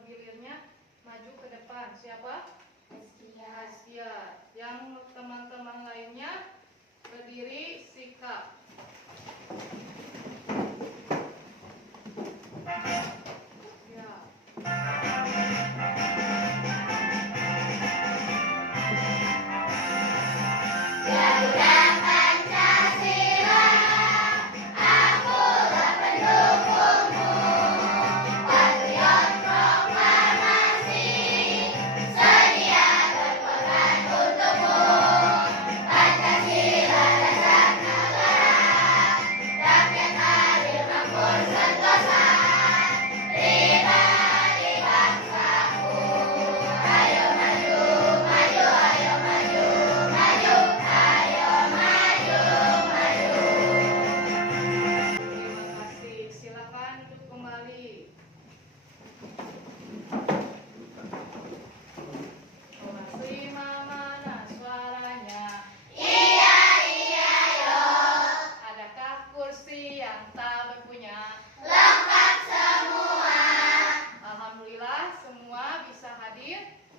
bergilirnya maju ke depan. Siapa? Askia. Yang teman-teman lainnya berdiri sikap.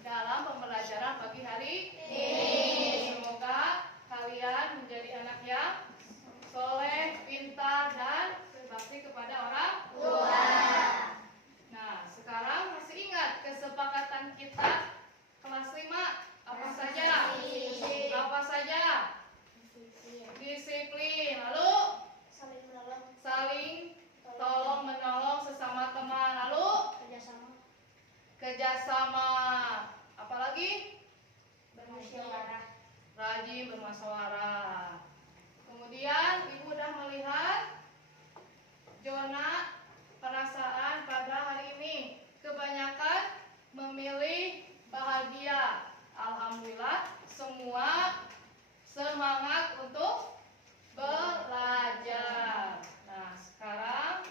Dalam pembelajaran pagi hari ini. Semoga kalian menjadi anak yang soleh, pintar, dan berbakti kepada orang tua. Nah, sekarang masih ingat kesepakatan kita kelas 5 apa saja? Apa saja? Disiplin. Lalu saling tolong menolong sesama teman. Lalu kerjasama. Apalagi? Rajin bermusyawarah. Kemudian ibu sudah melihat zona perasaan pada hari ini. Kebanyakan memilih bahagia. Alhamdulillah semua semangat untuk belajar. Nah, sekarang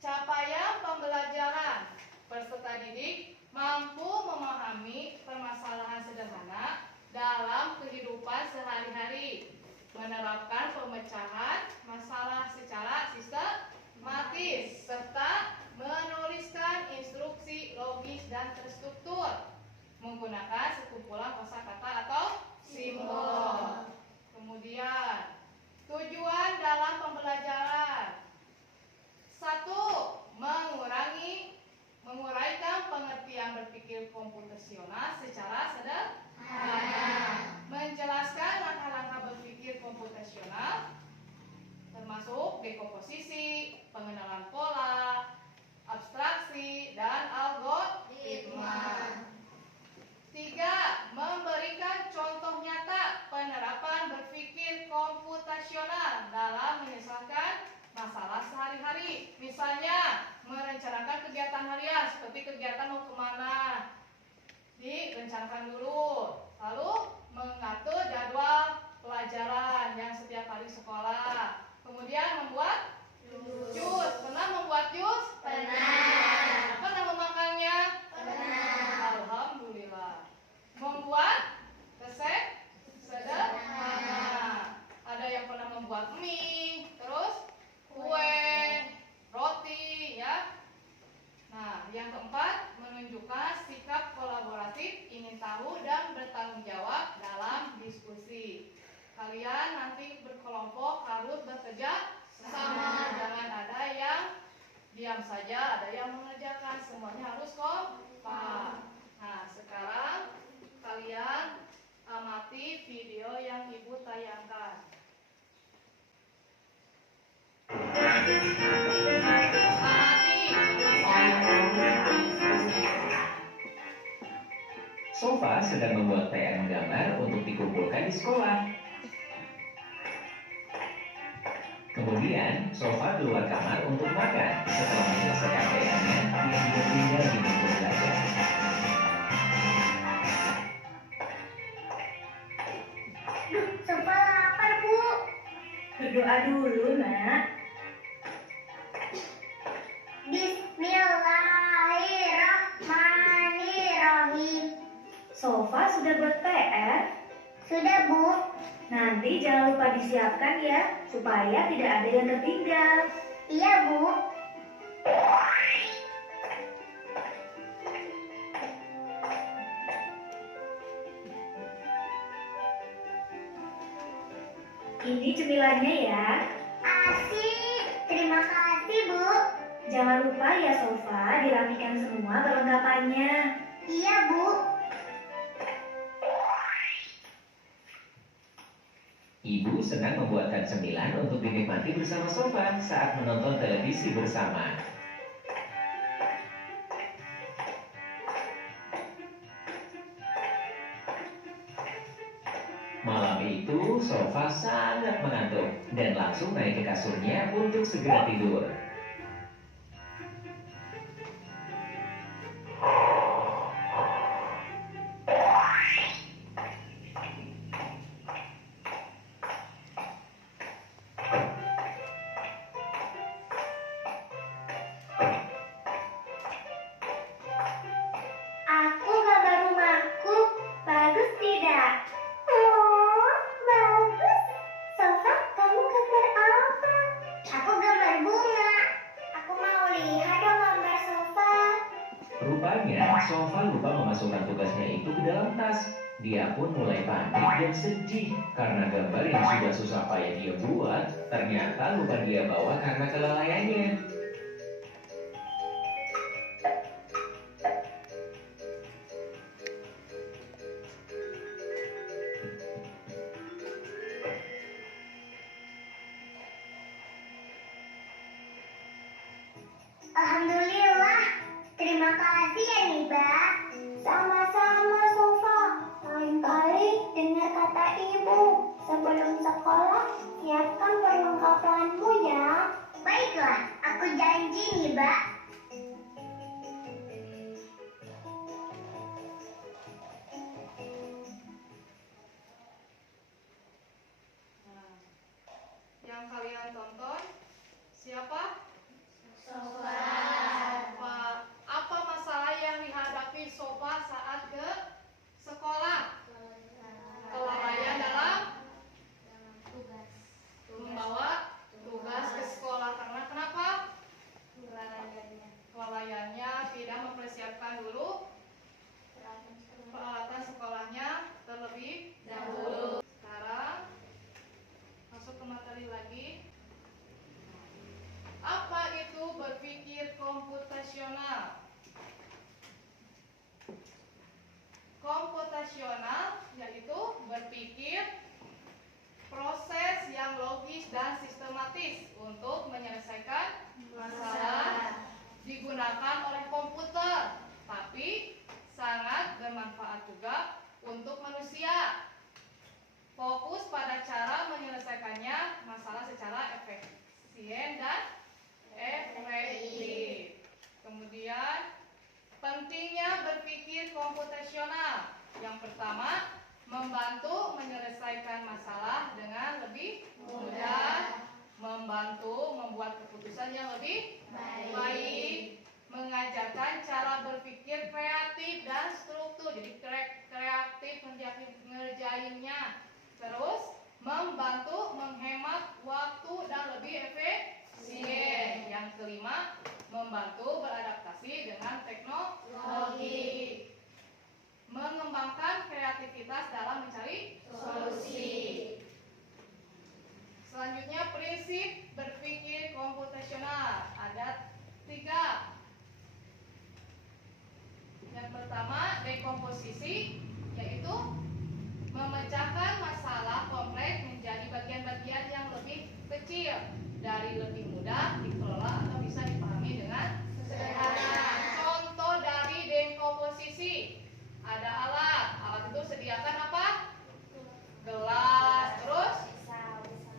capaian pembelajaran. Peserta didik mampu memahami permasalahan sederhana dalam kehidupan sehari-hari, menerapkan pemecahan masalah secara sistematis, serta menuliskan instruksi logis dan terstruktur menggunakan sekumpulan kosakata atau simbol. Kemudian tujuan dalam pembelajaran: 1. Menguraikan pengertian berpikir komputasional secara sederhana, menjelaskan langkah-langkah berpikir komputasional termasuk dekomposisi, pengenalan pola, abstraksi, dan algoritma. 3. Memberikan contoh nyata penerapan berpikir komputasional dalam menyelesaikan masalah sehari-hari. Misalnya, merencanakan kegiatan harian seperti kegiatan mau kemana, direncanakan dulu. Lalu, mengatur jadwal pelajaran yang setiap hari sekolah. Kemudian membuat jus. Pernah membuat jus? Pernah. Pernah memakannya? Pernah. Alhamdulillah. Membuat resep sederhana. Ada yang pernah membuat mie, terus kue, roti, ya. Nah, yang keempat, menunjukkan sikap kolaboratif, ingin tahu dan bertanggung jawab dalam diskusi. Kalian nanti berkelompok harus bekerja sama, jangan ada yang diam saja, ada yang mengerjakan, semuanya harus kompak. Nah, sekarang kalian amati video yang ibu tayangkan. Sofa sedang membuat PR menggambar untuk dikumpulkan di sekolah. Kemudian, Sofa keluar kamar untuk makan. Setelah menyelesaikan PR-nya, dia juga tinggal di meja belajar. Sofa lapar, Bu. Berdoa dulu, Nak. Bismillahirrahmanirrahim. Sofa sudah buat PR? Sudah, Bu. Nanti jangan lupa disiapkan ya, supaya tidak ada yang tertinggal. Iya, Bu. Ini cemilannya ya. Asik. Terima kasih, Bu. Jangan lupa ya Sofa, dirapikan semua perlengkapannya. Iya, Bu. Ibu senang membuatkan cemilan untuk dinikmati bersama Sofa saat menonton televisi bersama. Malam itu, Sofa sangat mengantuk dan langsung naik ke kasurnya untuk segera tidur. Aku gambar rumahku. Bagus tidak? Oh, bagus. Sofa, kamu gambar apa? Aku gambar bunga. Aku mau lihat dong gambar Sofa. Rupanya, Sofa lupa memasukkan tugasnya itu ke dalam tas. Dia pun mulai panik dan sedih karena gambar yang sudah susah payah dia buat ternyata lupa dia bawa karena kelalaiannya. Alhamdulillah. Terima kasih ya, Niba. Sama-sama, Sofa. Lain kali dengar kata ibu. Sebelum sekolah, siapkan perlengkapanmu ya. Baiklah, aku janji, Niba. Nah, yang kalian tonton siapa? Sofa. Apa masalah yang dihadapi Sofa saat ke sekolah? Kelalaian dalam membawa tugas ke sekolah. Karena kenapa? Kelalaiannya tidak mempersiapkan dulu peralatan sekolahnya terlebih dahulu. Sekarang masuk ke materi lagi. Apa itu berpikir komputasional? Komputasional yaitu berpikir proses yang logis dan sistematis untuk menyelesaikan masalah digunakan oleh komputer, tapi sangat bermanfaat juga untuk manusia. Fokus pada cara menyelesaikannya masalah secara efisien dan efektif. Kemudian pentingnya berpikir komputasional. Yang pertama, membantu menyelesaikan masalah dengan lebih mudah, membantu membuat keputusan yang lebih baik, mengajarkan cara berpikir kreatif dan struktur. Jadi kreatif ngerjainnya. Terus membantu menghemat waktu dan lebih efisien. Yang kelima, membantu beradaptasi dengan teknologi. Mengembangkan kreativitas dalam mencari solusi. Selanjutnya, prinsip berpikir komputasional. Ada 3. Yang pertama, dekomposisi, yaitu memecahkan masalah kompleks menjadi bagian-bagian yang lebih kecil dari lebih mudah dikelola atau bisa dipahami dengan sederhana. Contoh dari dekomposisi, ada alat itu sediakan apa? Gelas, terus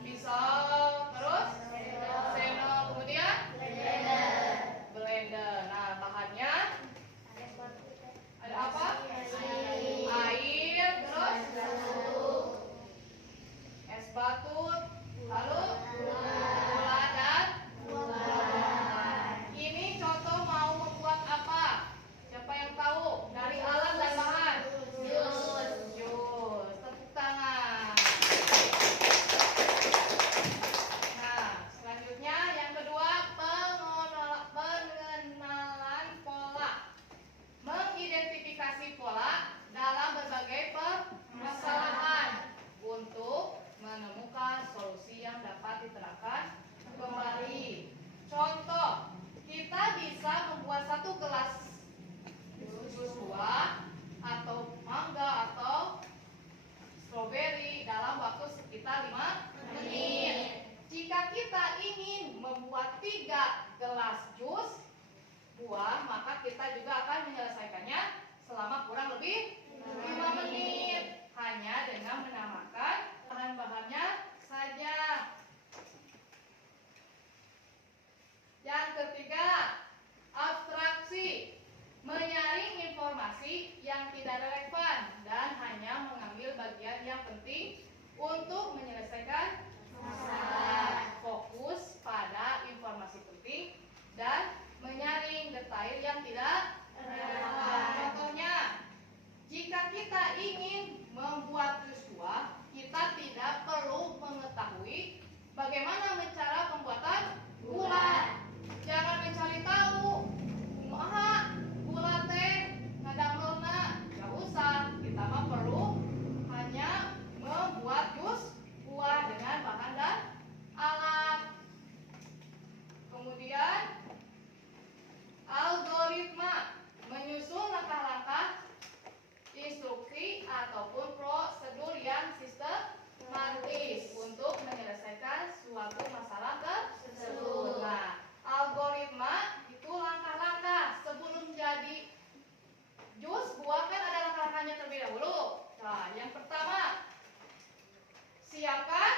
pisau, terus sendok, kemudian blender. Nah, bahannya ada apa? Air, terus membuat 3 gelas jus buah, maka kita juga akan menyelesaikannya selama kurang lebih 5 menit. Hanya dengan menambahkan bahan-bahannya saja. Yang ketiga, abstraksi. Menyaring informasi yang tidak relevan dan hanya mengambil bagian yang penting untuk menyelesaikan masalah. Fokus pada informasi penting dan menyaring detail yang tidak relevan. Contohnya, jika kita ingin membuat jus buah, kita tidak perlu mengetahui bagaimana cara pembuatan gula. Jangan mencari tahu kumaha gula teh ngadamelna, nggak usah. Kita mah perlu hanya membuat jus buah dengan bahan dan alat. Kemudian algoritma, menyusun langkah-langkah, instruksi ataupun prosedur yang sistematis untuk menyelesaikan suatu masalah tersebut. Nah, algoritma itu langkah-langkah sebelum jadi jus buah kan ada langkah-langkahnya terlebih dahulu. Nah, yang pertama, siapkan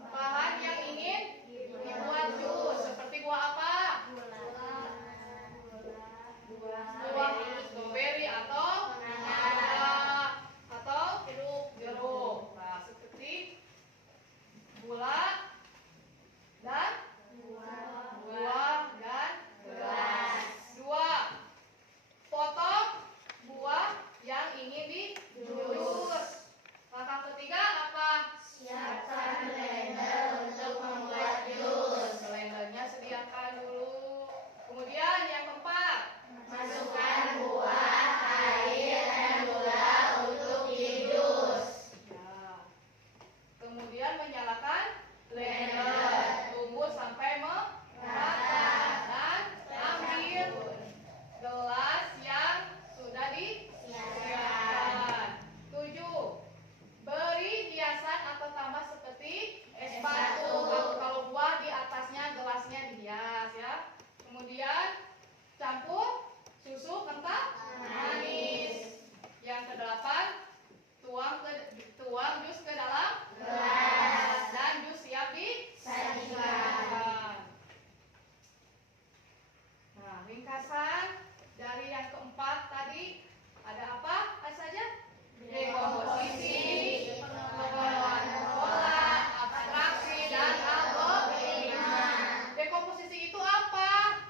bahan yang ingin dibuat jus. Seperti buah apa? Buah strawberry atau nangka atau jeruk. Nah, seperti gula dan buah dan gelas. 2. Potong buah yang ingin dijus. Langkah ketiga apa? Siapkan blender untuk membuat jus. Blendernya sediakan dulu. Kemudian yang keempat, masukkan buah, air, dan gula untuk dijus. Ya. Kemudian menyalakan blender. Tunggu sampai merata dan ambil gelas yang sudah disiapkan. 7. Beri hiasan atau tambah seperti es batu. Kalau buah di atasnya gelasnya dihias ya. Kemudian campur susu kental manis. Yang ke-8, tuang jus ke dalam gelas dan jus siap disajikan. Nah, ringkasan dari yang keempat tadi ada apa saja? Dekomposisi, pengelolaan pola, abstraksi, dan algoritma. Dekomposisi itu apa?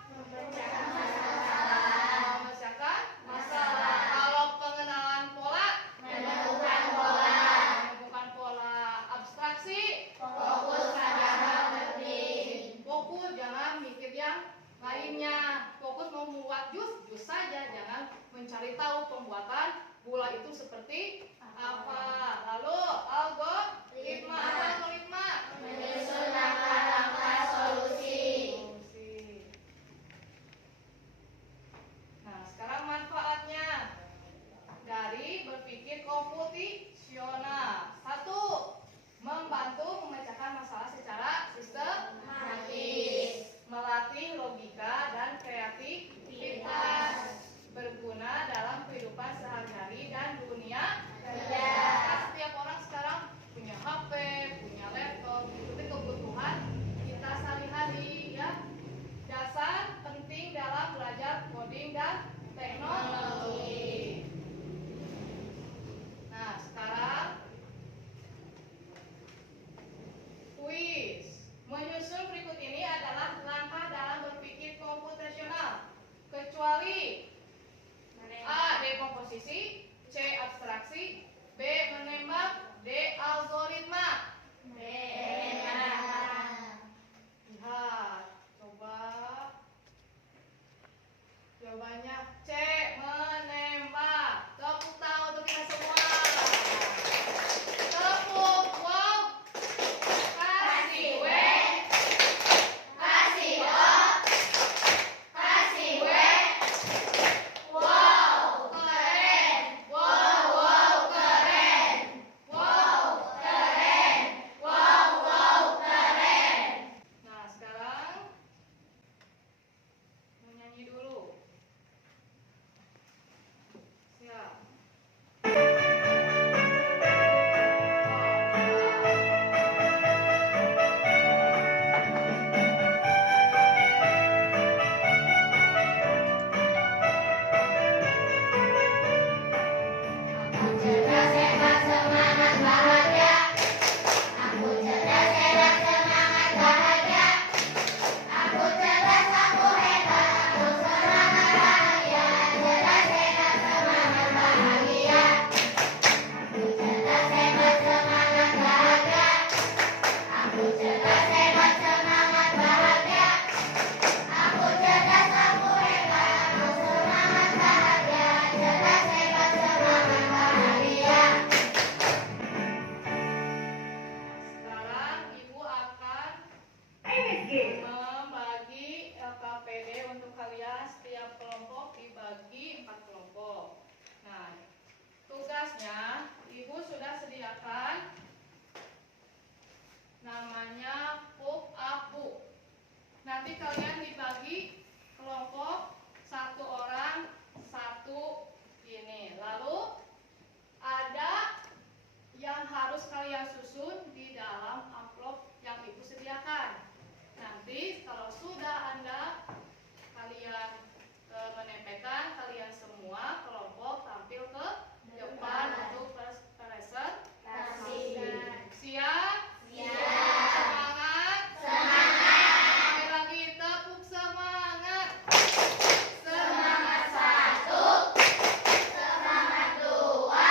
Memecahkan masalah. Kalau pengenalan pola, menemukan pola. Abstraksi, fokus pada hal penting. Fokus, jangan mikir yang lainnya. Fokus mau membuat jus saja, jangan mencari tahu pembuatan gula itu seperti apa. Lalu algoritma. Menyusun langkah-langkah solusi. Nah, sekarang manfaatnya dari berpikir komputasional. 1. Membantu memecahkan masalah secara sistematis. Melatih logika dan kreativitas. Berguna dalam kehidupan sehari-hari dan dunia kerja. Setiap orang sekarang punya Nanti kalian dibagi kelompok, satu orang satu ini. Lalu ada yang harus kalian susun di dalam amplop yang ibu sediakan. Nanti kalau sudah kalian menempelkan, kalian semua kelompok tampil ke depan untuk presentasi. Siap? Semangat? Sekali lagi tepuk semangat. Semangat satu, semangat dua,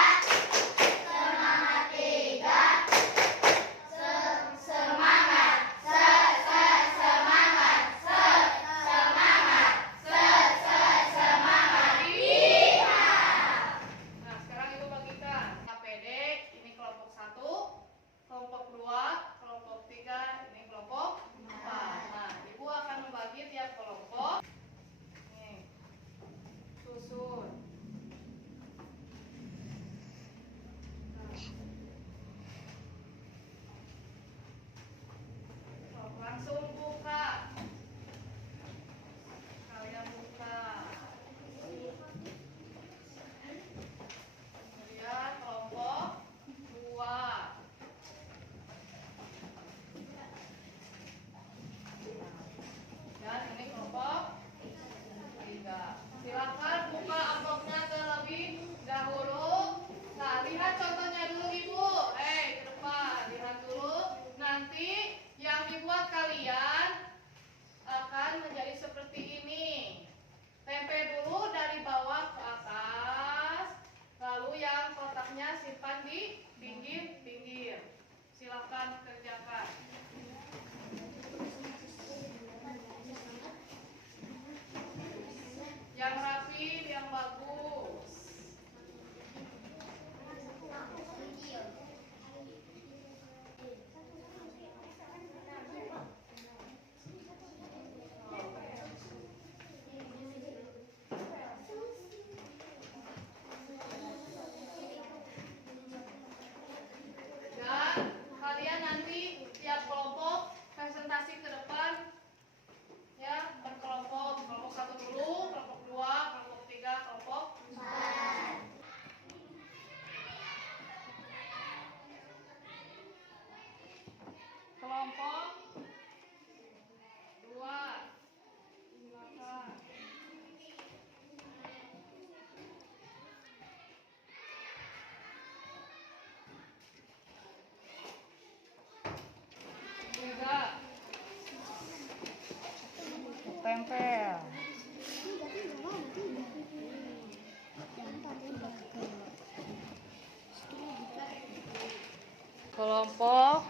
semangat tiga, semangat, semangat, semangat. Iya. Nah, sekarang ibu bagikan KPD, ini kelompok 1, kelompok 2, kelompok 3, ini kelompok 4. Nah, ibu akan membagi tiap kelompok. Nih, susun. Langsung buka. Kalian buka. Kemudian kelompok 2. Dan ini kelompok 3. Silakan buka amplopnya terlebih dahulu. Nah, lihat contohnya dulu ibu. Ke depan, lihat dulu. Nanti yang dibuat kalian akan menjadi seperti ini. Tempel dulu dari bawah ke atas. Lalu yang kotaknya simpan di pinggir-pinggir. Silakan kerjakan. Yang rapi, yang bagus. Dan kalian nanti tiap kelompok presentasi ke depan, ya, berkelompok. Kelompok 1 dulu, kelompok 2, kelompok 3, kelompok 4. Kelompok 2. Silakan. Tiga. Tempel. Kelompok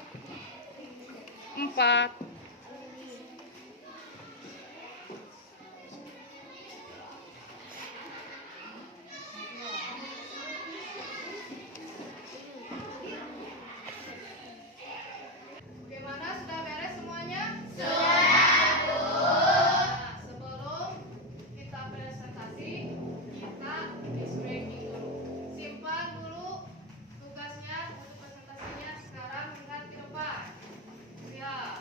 4. Bagaimana, sudah beres semuanya? Sudah, Bu. Nah, sebelum kita presentasi, kita is breaking dulu. Simpan dulu tugasnya untuk presentasinya. Sekarang ingat ke depan. Siap.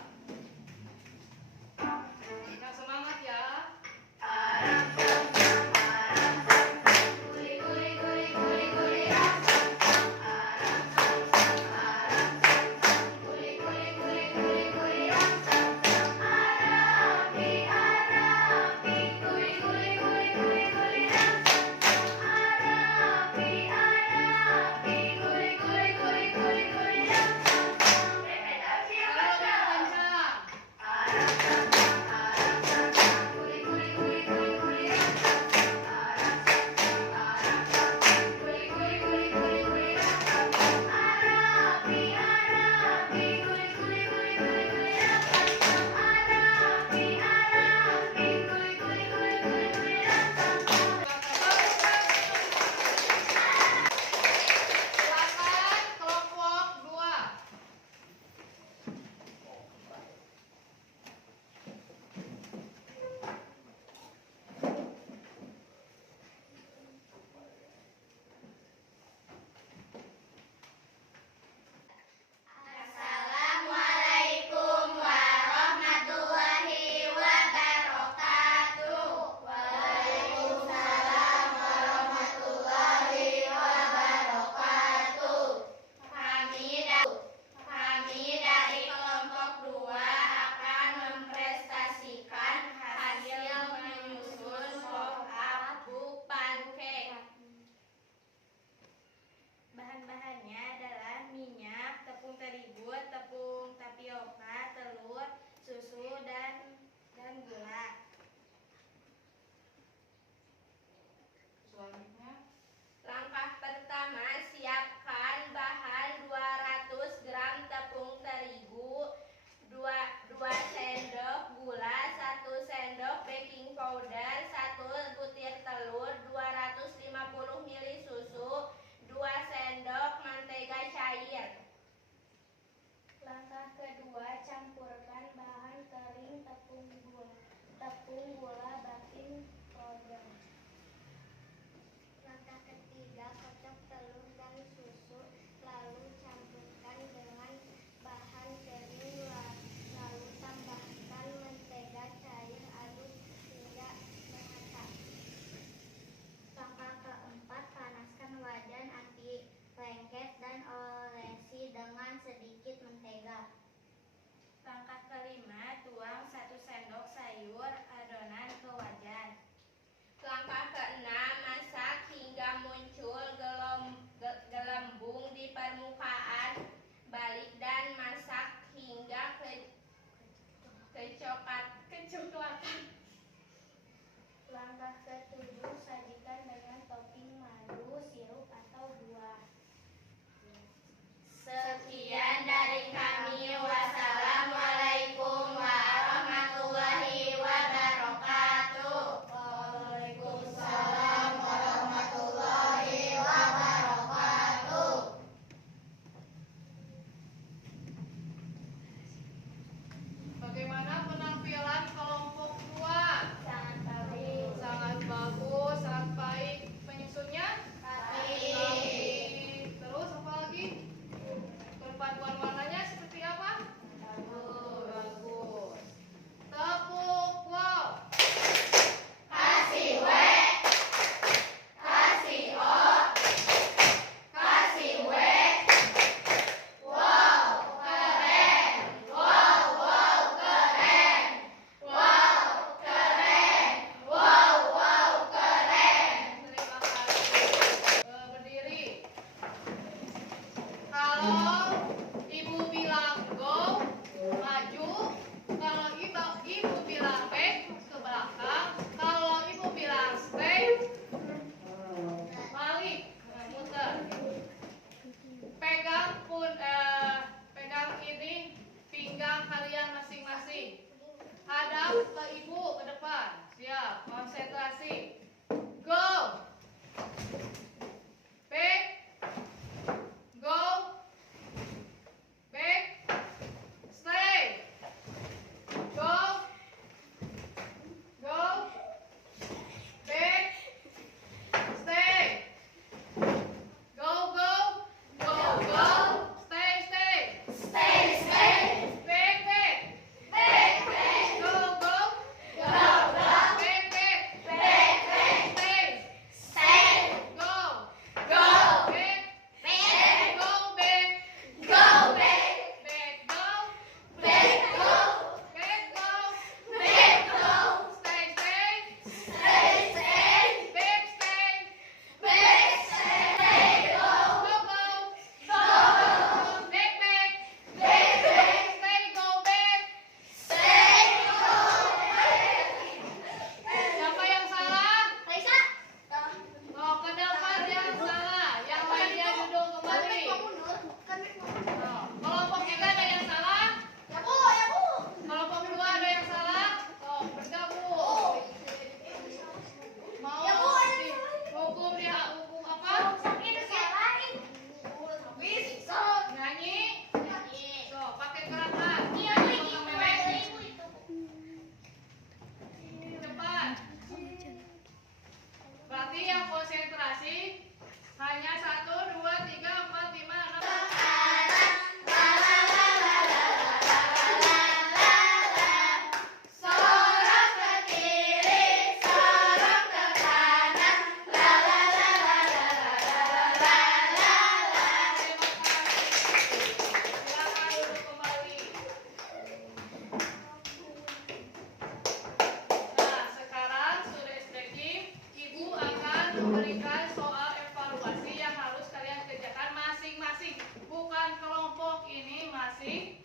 memberikan soal evaluasi yang harus kalian kerjakan masing-masing, bukan kelompok, ini masing-masing.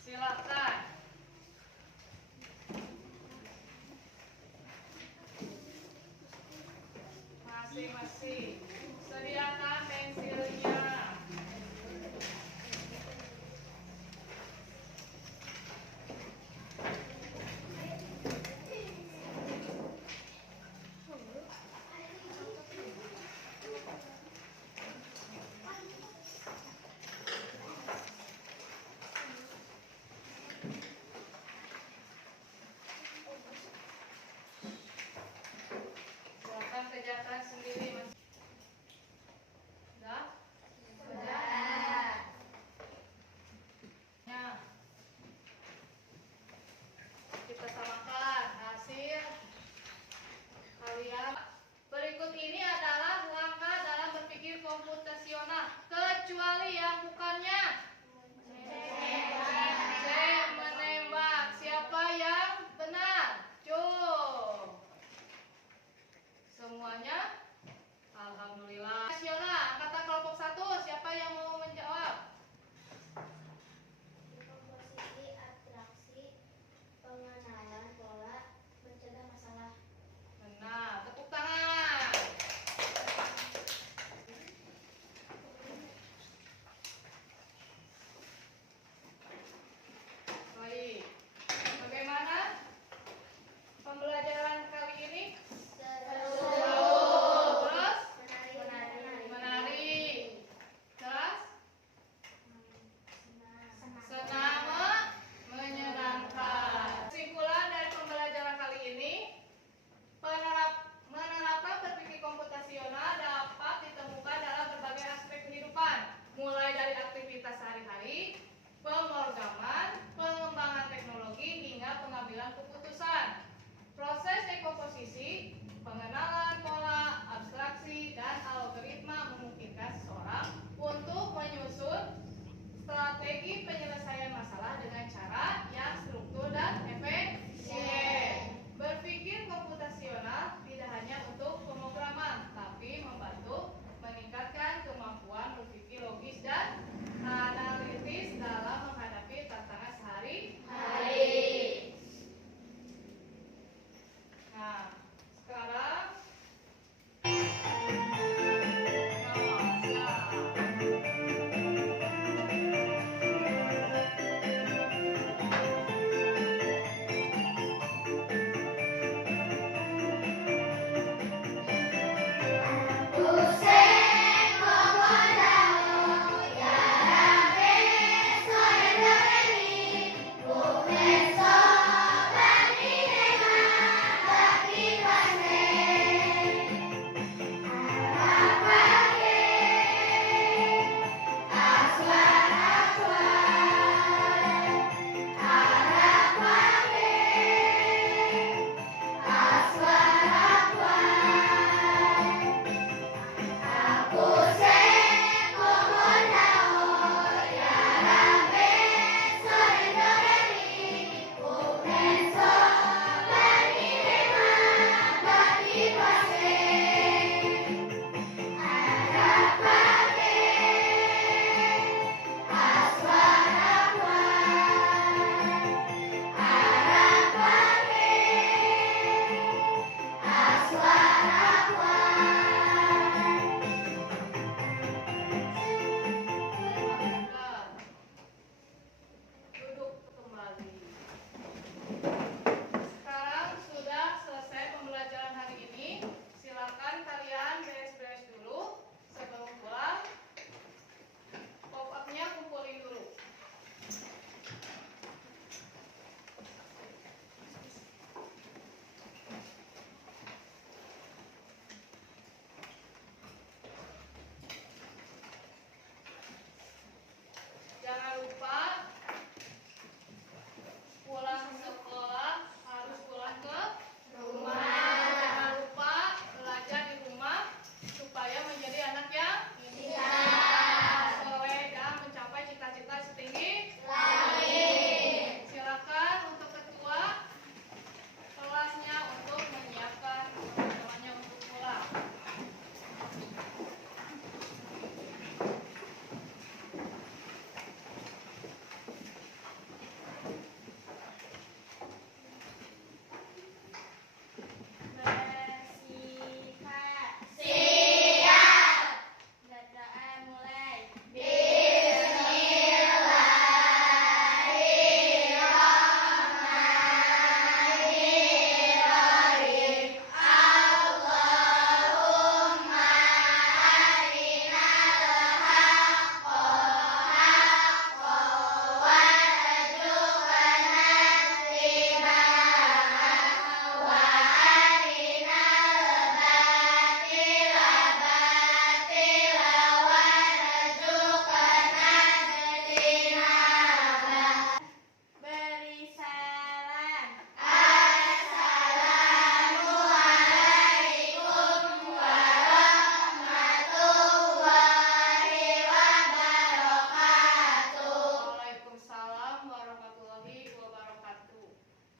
Silakan. Masing-masing. Sediakan pensilnya. Silakan kerjakan sendiri. Sudah? Sudah. Ya. Kita samakan hasil kalian. Berikut ini adalah langkah dalam berpikir komputasional, kecuali yang bukannya. C. Menembak. Siapa yang benar? Cung. Semuanya? Alhamdulillah. Nasional, kata kelompok 1, siapa yang mau menjawab? Komposisi, atraksi, pengenalan pola, mencegah masalah. Benar, tepuk tangan. Baik. Bagaimana pembelajaran kali ini? Terus? Menarik. Terus? Senang, menyenangkan. Kesimpulan dari pembelajaran kali ini, menerapkan berpikir komputasional dapat ditemukan dalam berbagai aspek kehidupan, mulai dari aktivitas sehari-hari, pemrograman, pengembangan teknologi, hingga pengambilan keputusan.